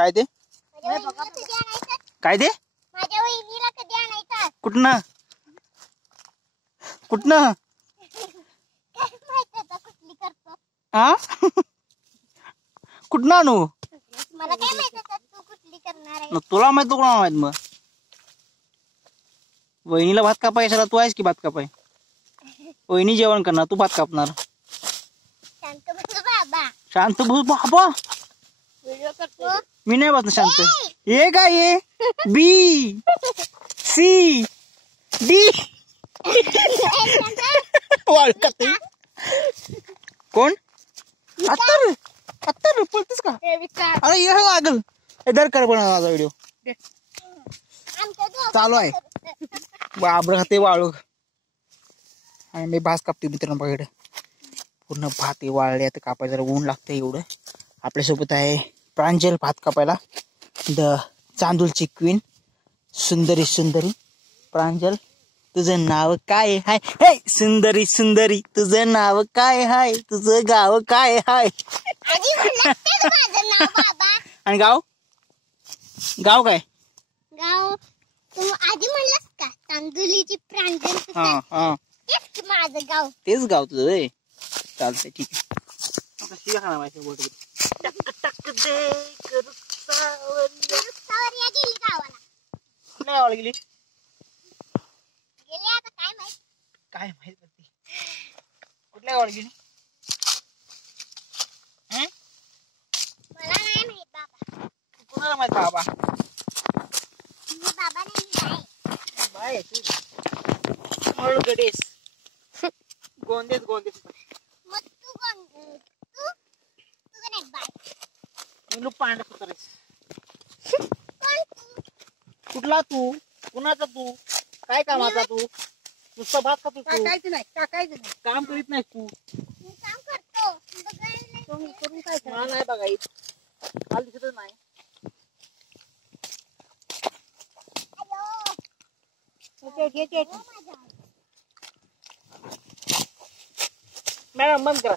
काय ते काय ते माझ्या वहिनीला कधी आणायचा? कुठनं कुठनं काय माहित आता कुठली करतो. हा कुठनं आणू? मला काय माहित आता तू कुठली करणार आहे. मग तुला माहित कोणा माहित? मग वहिनीला भात कापाय कशाला? तू आहेस की भात कापाय. वहिनी जेवण करणार, तू भात कापणार. शांत बस बाबा. शांत बस बाबा. व्हिडिओ करतो मी नाही बसणार शांत. ये काय ये बी सी डी वाळ खाते कोण? अत्तर अत्तर पळतेस का? अरे ये लागल इधर कर बनवा माझा व्हिडिओ चालू आहे. बाबर खाते वाळू आणि मी भात कापते मित्रांनो. बघा पूर्ण भात वाळले आता कापायला जरा ऊन लागतं एवढं. आपल्यासोबत आहे प्रांजल भात कापायला. द चांदूलची क्वीन सुंदरी सुंदरी प्रांजल. तुझं नाव काय हाय? हे सुंदरी सुंदरी तुझं नाव काय हाय? तुझं गाव काय हाय? आणि गाव गाव काय? गाव तू आधी म्हणलास का चांदुलीची प्रांजल. तेच माझं गाव. तेच गाव तुझं. चालतंय ठीक आहे. आता शिव्या खाणार माहिती बोट टक टक दे करू सावरिया गेली गावाला. कुठल्या गावाला गेली? गेली आता काय माहित. काय माहित होती कुठल्या गावाला गेली? मला नाही माहित बाबा. कुणाला माहित बाबा? मी बाबा नाही बाय बाय तू मळ गडेस गोंदेस गोंदेस. मग तू कोण? तू तू नाही बाय. मी लोक पांढरा कुत्रेस. कोण तू? कुठला तू? कुणाचा तू? काय कामाचा तू? नुसतं भात खातो तू. टाकायचं नाही काम करीत नाही तू. मी काम करतो. बघायला करून काय मला नाही बघायच. मला दिसतच नाही. मॅडम बंद करा.